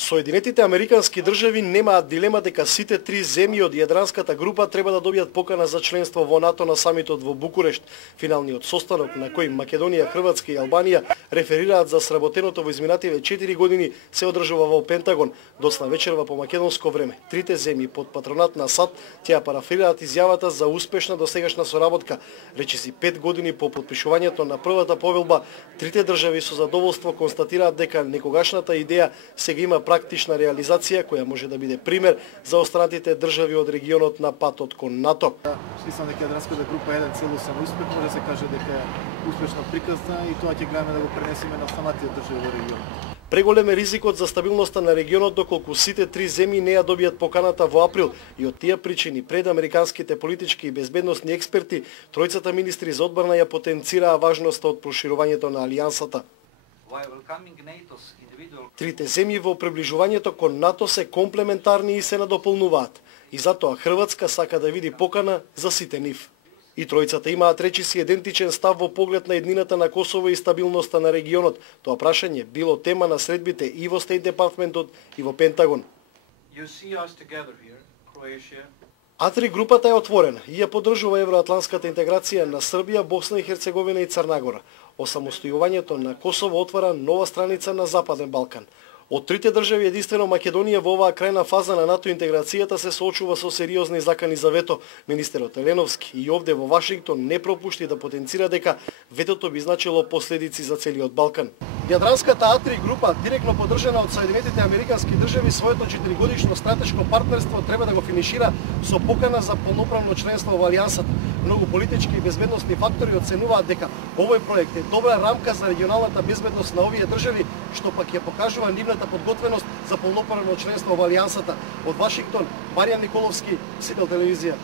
Соединетите Американски држави немаат дилема дека сите три земји од јадранската група треба да добијат покана за членство во НАТО на самитот во Букурешт. Финалниот состанок на кој Македонија, Хрватска и Албанија реферираат за сработеното во изминативе 4 години се одржува во Пентагон. Досна вечерва по македонско време. Трите земји под патронат на САД ќе парафираат изјавата за успешна досегашна соработка. Речиси 5 години по потпишувањето на првата повелба, трите држави со задоволство констатираат дека некогашната идеја сега има практична реализација која може да биде пример за останатите држави од регионот на патот кон НАТО. Мислам дека јадранската група е еден целосен успех, може да се каже дека е успешно приказна и тоа ќе гледаме да го пренесеме на останатите држави во регионот. Преголем е ризикот за стабилноста на регионот доколку сите три земји не ја добијат поканата во април и од тие причини пред американските политички и безбедносни експерти, тројцата министри за одбрана ја потенцираа важноста од проширувањето на алијансата. Трите земји во приближувањето кон НАТО се комплементарни и се надополнуваат. И затоа Хрватска сака да види покана за сите нив. И тројцата имаат речиси идентичен став во поглед на еднината на Косово и стабилноста на регионот. Тоа прашање било тема на средбите и во Стейт Департментот и во Пентагон. А3 групата е отворена и ја поддржува евроатлантската интеграција на Србија, Босна и Херцеговина и Црна Гора. Осамостојувањето на Косово отвара нова страница на Западен Балкан. Од трите држави единствено Македонија во оваа крајна фаза на НАТО интеграцијата се соочува со сериозни закани за вето. Министерот Еленовски и овде во Вашингтон не пропушти да потенцира дека ветото би значило последици за целиот Балкан. Јадранската А3 група, директно поддржана од Соединетите Американски држави, своето 4-годишно стратешко партнерство треба да го финишира со покана за полноправно членство во алијансата. Многу политички и безбедносни фактори оценуваат дека овој проект е добра рамка за регионалната безбедност на овие држави, што пак ја покажува нивната подготвеност за полноправно членство во алијансата. Од Вашингтон, Маријан Николовски, Сител телевизија.